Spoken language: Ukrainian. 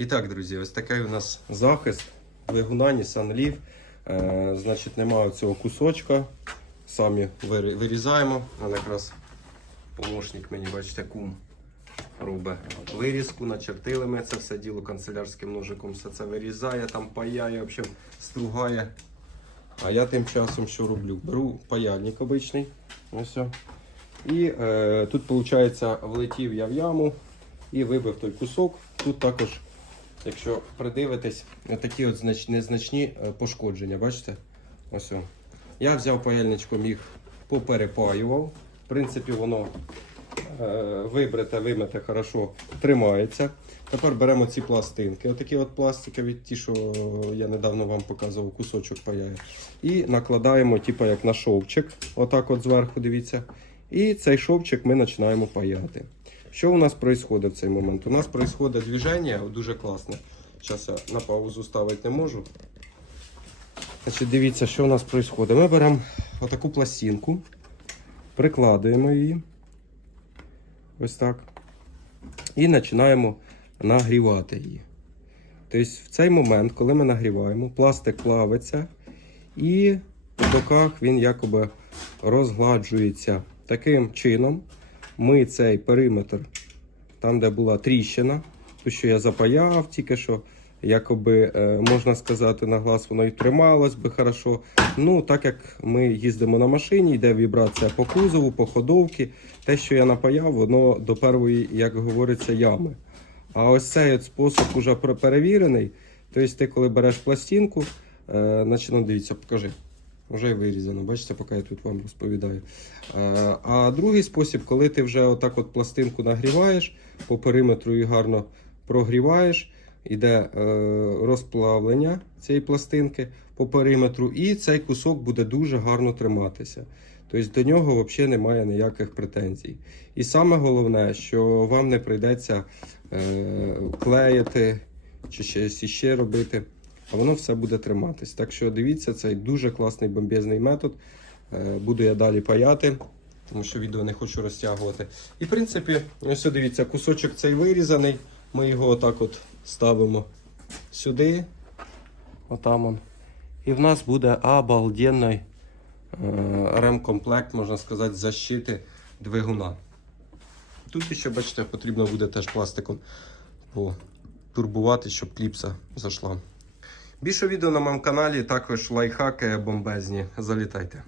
І так, друзі, ось такий у нас захист двигуна Nissan Leaf. Е, значить, немає цього кусочка. Самі вирізаємо. Он якраз помощник мені, бачите, кум робить вирізку, начертили ми це все діло канцелярським ножиком, все це вирізає, там паяє, в общем, стругає. А я тим часом що роблю? Беру паяльник обичний. Ось. І е, тут, виходить, влетів я в яму і вибив той кусок. Тут також, якщо придивитись, такі от знач... незначні е, пошкодження, бачите? Ось. Я взяв паяльничком їх поперепаював. В принципі, воно е, вибрате, вимите, хорошо тримається. Тепер беремо ці пластинки. Отакі от пластикові, ті, що я недавно вам показував, кусочок паяє. І накладаємо, типу, як на шовчик. Отак от зверху, дивіться. І цей шовчик ми починаємо паяти. Що у нас відбувається в цей момент? У нас відбувається движення дуже класне. Зараз я на паузу ставити не можу. Значить, дивіться, що у нас відбувається. Ми беремо отаку пластинку, прикладуємо її. Ось так. І починаємо нагрівати її. Тобто в цей момент, коли ми нагріваємо, пластик плавиться і в боках він якоби розгладжується. Таким чином ми цей периметр, там, де була тріщина, ту, що я запаяв, тільки що, якоби, е, можна сказати, на глаз воно і трималось би хорошо. Ну, так як ми їздимо на машині, йде вібрація по кузову, по ходовці, те, що я напаяв, воно до першої, як говориться, ями. А ось цей от спосіб уже перевірений. Тобто ти, коли береш пластинку, е, значить, ну, дивіться, покажи. Вже вирізано, бачите, поки я тут вам розповідаю. Е, А другий спосіб, коли ти вже отак от пластинку нагріваєш, по периметру її гарно прогріваєш, іде е, розплавлення цієї пластинки по периметру, і цей кусок буде дуже гарно триматися. Тобто до нього взагалі немає ніяких претензій. І саме головне, що вам не прийдеться е, клеїти чи щось іще робити, а воно все буде триматись. Так що дивіться, цей дуже класний бомбезний метод. Е, буду я далі паяти, тому що відео не хочу розтягувати. І в принципі, ось дивіться, кусочок цей вирізаний. Ми його отак от ставимо сюди. Отам он. І в нас буде обалденний е, ремкомплект, можна сказати, защити двигуна. Тут ще, бачите, потрібно буде теж пластиком потурбувати, щоб кліпса зайшла. Більше відео на моєму каналі, також лайфхаки бомбезні. Залітайте.